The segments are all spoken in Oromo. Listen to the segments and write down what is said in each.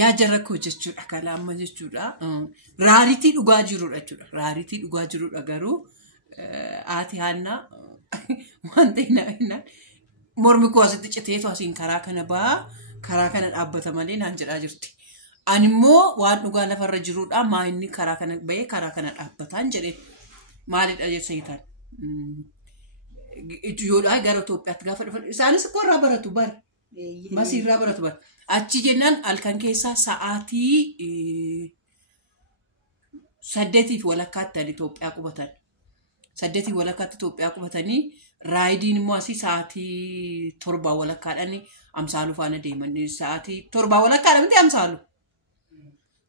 yaa jarrakoo jechuudha kalaama jechuudha. Raaritii dhugaa jirudha jechuudha. Raaritii dhugaa jirudha garuu haati Haannaa wanta hin mormi koo asitti citeetu asiin karaa kana ba'a karaa kana dhaabbata malee naan jedhaa jirti. Ani immoo waan dhugaa lafarra jirudha maa inni karaa kana bahee karaa kana dhaabbataan jedhee maalidha jechuudha. Ijoollee gara Itoophiyaatti gaafa dhufan isaanis akka irraa baratu bara. Masii irraa baratu bara. Achi jennaan halkan keessaa sa'aatii 8 walakkaatti Itoophiyaa qubatan. 8 walakkaatti Itoophiyaa qubatanii raayidiin immoo asii sa'aatii 7 walakkaadhaan Amsaaluu faana deeman. Sa'aatii 7 walakkaadhaan miti Amsaaluu.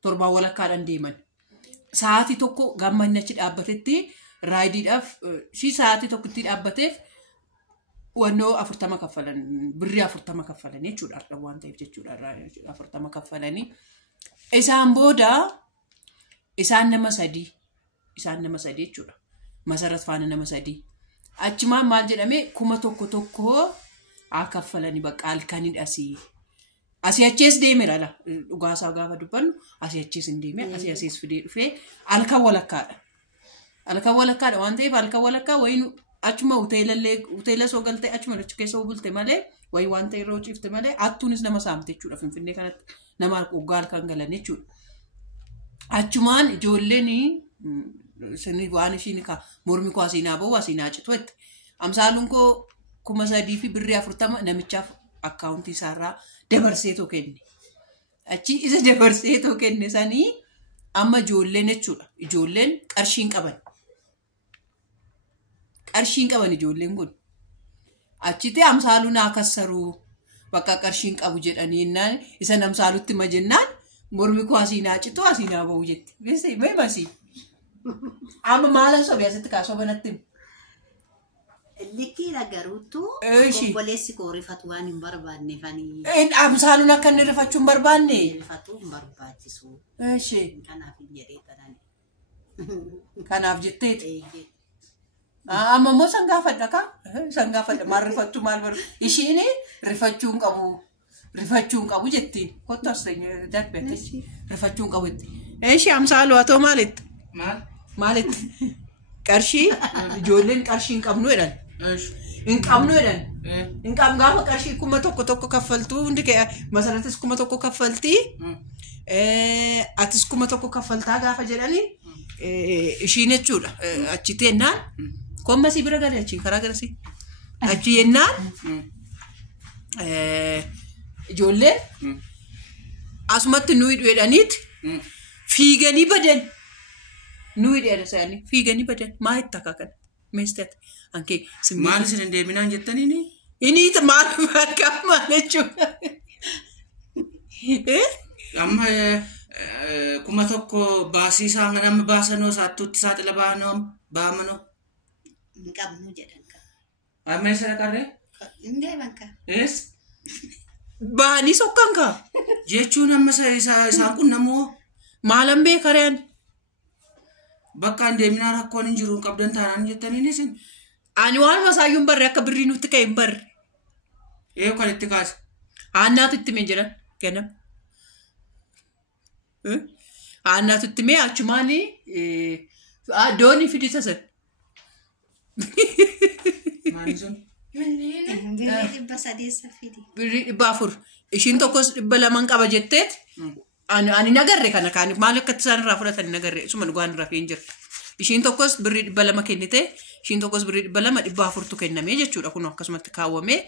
7 walakkaadhaan deeman. Sa'aatii tokko gammanni achi dhaabbatetti raayidiidhaaf sa'aatii tokkotti dhaabbateef wannoo 40 kaffalan birrii 40 kaffalan jechuudha waan ta'eef jechuudha 40 kaffalanii isaan booda isaan nama sadii jechuudha Masarat faana nama sadii achumaan maal jedhame 1,100 haa kaffalanii bakka halkanii asii achiis deemera la dhugaasaa gaafa dubbannu asii achiis hin deeme asii asiis fidee dhufee halkan walakkaadha waan ta'eef halkan walakkaa wayinu achuma hoteela soo galtee achuma achi keessa bulte malee wayi waan ta'e irra ciifte malee attuunis nama saamte jechuudha Finfinnee kanatti nama oggaal kan galan jechuudha. Achumaan ijoolleen sini waan ishiin ka mormi koo asiin bahu asiin citu itti Amsaaluun koo 3,000 fi birrii 40 namichaaf akkaawuntii isaarraa dabarseetoo kenne. Achi isa dabarseetoo kenne sanii amma ijoolleen jechuudha. Ijoolleen qarshiin qaban ijoolleen kun achitti Amsaaluun akasaruu bakka qarshiin qabu jedhanii innaan isa Amsaaluutti majennaan mormi koo asiin citu asiin bahu jetti. Beesee meemasi amma maalan sobe asitti kaasoo banatti Likkiidha garuutu obboleessi koo rifatu waan hin barbaanneefanii. Amsaaluun akka inni rifachuu hin barbaanne. Rifatu hin barbaachisu. Kanaaf hin jedhee tanani. Kanaaf jetteeti. Amma immoo san gaafadha ka? San gaafadha maal rifattu maal barbaadu? Ishiin rifachuu hin qabu jettiin. Kottu as darbete rifachuu hin qabu jettiin. Ishee Amsaaluu haa ta'u maalitti? Maalitti? Qarshii ijoolleen qarshii hin qabnu jedhan. Hin qabnu jedhan. Hin qabnu gaafa qarshii 1,100 kaffaltuu hundi kee Masaratis 1,100 kaffaltii. Atis 1,100 kaffaltaa gaafa jedhanii ishiin jechuudha. Achi teennaan kommasii bira galee achiin karaa garasii. Achi yennaan ijoolleen asumatti nuyi jedhaniiti fiiganii badan. Nuyi dheera isaanii fiiganii badan maa itti akka kana meestate ankee maal isin hin deeminaan jettaniini? Inni maal bakka maal jechuudha. Amma 1,100 baasii isaan nama baasanoo saattuutti saaxila baamanoo. Hin qabnu jedhan kan. Amma isa dhaqarree? Hin deeman kan. Ees? Baanii sokkan kaa? Jechuun amma isaan kun namoo maalan beekareen? Bakka hin deeminaa rakkoon hin jiru qabdan taanaan jettaniini isin. Ani waan masaayyuun barre akka birrii nutti ka'e hin barre. Kan itti kaase. Aannaatu itti mee jedhan kennam. Aannaatu itti mee achumaanii doonii fidisa san. Maali sun? Birrii 300 fidi. Birrii 400. Ishiin tokkos 200 qaba jetteet. Ani nagarre kana kaaniif maal akka isaan irraa fudhatan nagarre isuma dhugaan irraa fiin jirta. Ishiin tokkos birrii 200 kennite ishiin tokkos birrii 200 400 kennamee jechuudha kun akkasumatti kaawwamee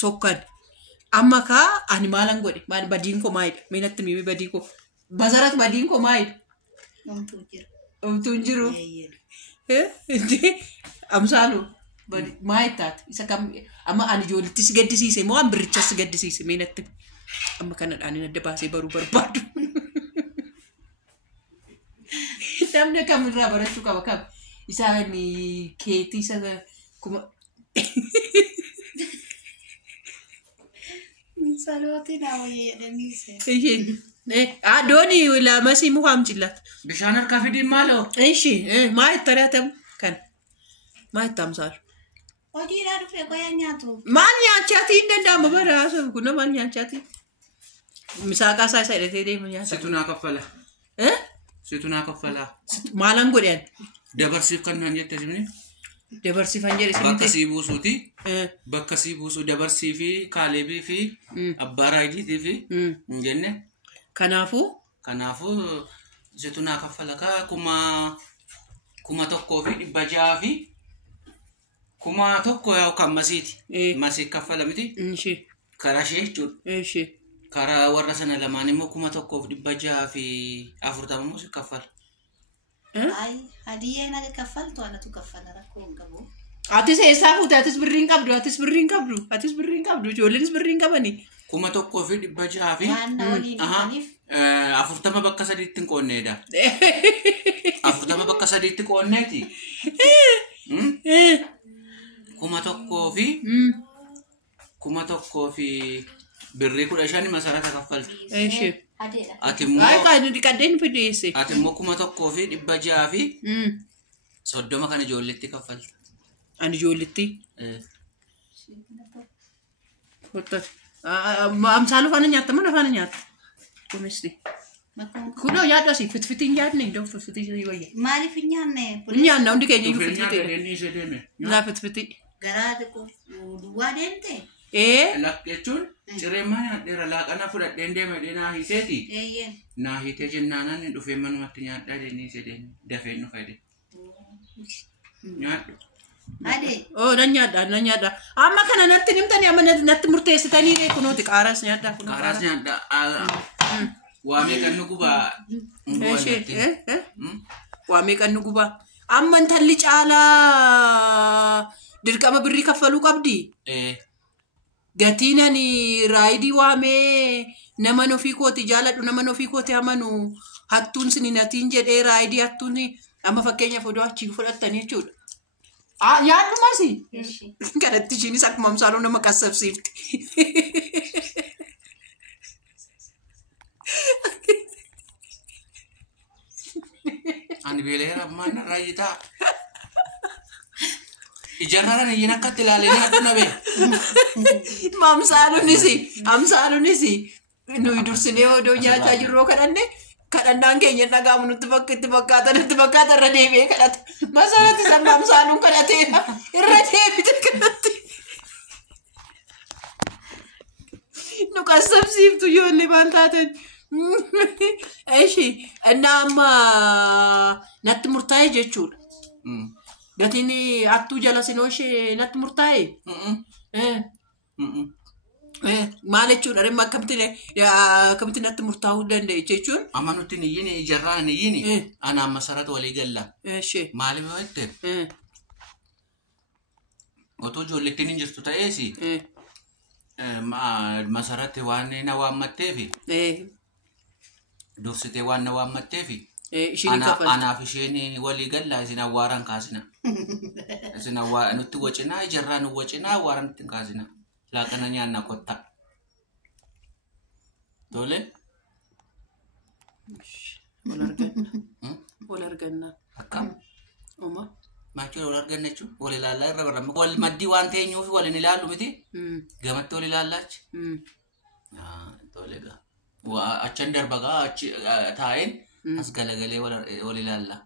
sokkan. Amma kaa ani maalan godhe maal badiin koo maayidha meenatti miimii badii koo Masarat badiin koo maayidha. Omtuun jiru. Amsaaluu maayittaati isa kam amma ani ijoollettis gaddisiise moo an birrichas gaddisiise meenatti. Amma kanadhaan adda baasee baruu barbaadu. Namni kamirraa barachuu qaba kam? Isaan keetii isa kuma. Salootii naa wayii jedhanii doonii lamasii mukaam jillata. Bishaan harkaa fidiin maaloo? Maa itti ari'atamu kan? Maa itti Amsaalu? Hojiidhaa dhufee qoyaa nyaatu. Maal nyaachaatii hin danda'amu bara kun maal nyaachaatii? Misaaqaa isaa isa hidhatee deemu nyaata. Situ naa kaffala. Situ naa kaffala. Maalan godhan? Dabarsiif kan naan jette simni. Dabarsifan jedhe simte. Bakka sii buusuuti. Bakka sii buusuu dabarsii fi kaalebii fi abbaa raayidiitii fi hin jenne. Kanaafuu situ naa kaffala kaa kuma tokkoo fi 600 fi kuma tokko yaa kan masiiti. Masii kaffala miti. Karaa ishee jechuudha. Karaa warra sana lamaan immoo kuma tokkoo fi 600 fi 40 immoo si kaffala. Ay, hadiyyee naga kaffaltu anatu kaffala rakkoo hin qabu. Atis eessaa fuute? Atis birriin qabdu? Atis birriin qabdu? Ijoollenis birriin qabani? Kuma tokkoo fi 600 fi Waanna waliin dhufaniif. 40 bakka 3tti hin qoonneedha. 40 bakka 3tti qoonneeti. Kuma tokkoo fi birrii 15 masarata kaffaltu. Ati immoo kuma tokkoo fi 600 fi 30 kana ijoolletti kaffalta. Ani ijoolletti? Amsaalu faana nyaatta mana faana nyaatta. Kumisti. Kunoo yaaddu asii fitfitiin yaadne iddoo fitfitii wayya. Maaliif hin nyaanne? Nyaanna hundi keenya iyyuu fitfitii. Laa fitfitii. Garaa duwwaa deemte? Jechuun cireemmaa nyaadheera laaqana fudhadheen deema naa hiiteeti. Naa hiitee jennaanan dhufee manumatti nyaadhaa deemee sedeen dafee nu fayyade. Nyaadhu. Nan nyaadha. Amma kana natti nimtanii amma natti murteessitanii kunooti qaaras nyaadhaa. Qaaras nyaadhaa. Waa meeqan nu gubaa? Waa meeqan nu gubaa? Amma intalli caalaa dirqama birrii kaffaluu qabdi. Gatiin ani raayidii waamee nama ofii kooti jaaladhu nama ofii kooti amanu hattuun sininatiin jedhee raayidii hattuun amma fakkeenyaaf odoo achiin fudhattanii jechuudha. Yaadumasi. Kanatti ishiinis akkuma amsaaluu nama qassabsiifti. Ani beeleera mana raayitaa. Ijarraan iyyin akkatti ilaalee aduna bee. Amsaaluunis nuyi dursinee odoo nyaataa jirroo kadhannaan keenya dhagaamu nutti fakkaata irra deebi'ee kadhata. Masarratti san amsaaluun kadhatee irra deebite kadhatti. Nu qassabsiiftu ijoollee waan taatan. Innaa amma natti murtaa'e jechuudha. Gatiin hattuu jala sinoo ishee natti murtaa'e. Maal jechuudha dhimma akkamitti natti murtaa'uu danda'e jechuun. Amma nuti niyyiin ijarraan niyyiin anaan masarata walii galla. Maaliif jette? Otoo ijoollettiin hin jirtu ta'eesi masaratti waan na waammatteefi dursitee waan na waammatteefi anaaf isheen walii galla isin awwaaraan kaasina. Isin nutti wacinaa ijarraa nu wacinaa awwaaraan nutti kaasina. Laaqana nyaanna kotta. Tole? Wal arganna. Akkam? Oma? Maachuu wal arganna jechuun wal ilaallaa irra barama. Wal maddii waan teenyuuf wal hin ilaallu miti. Gamatti wal ilaallaachi. Tole gaa. Achan darbagaa taa'een as galagalee wal ilaalla.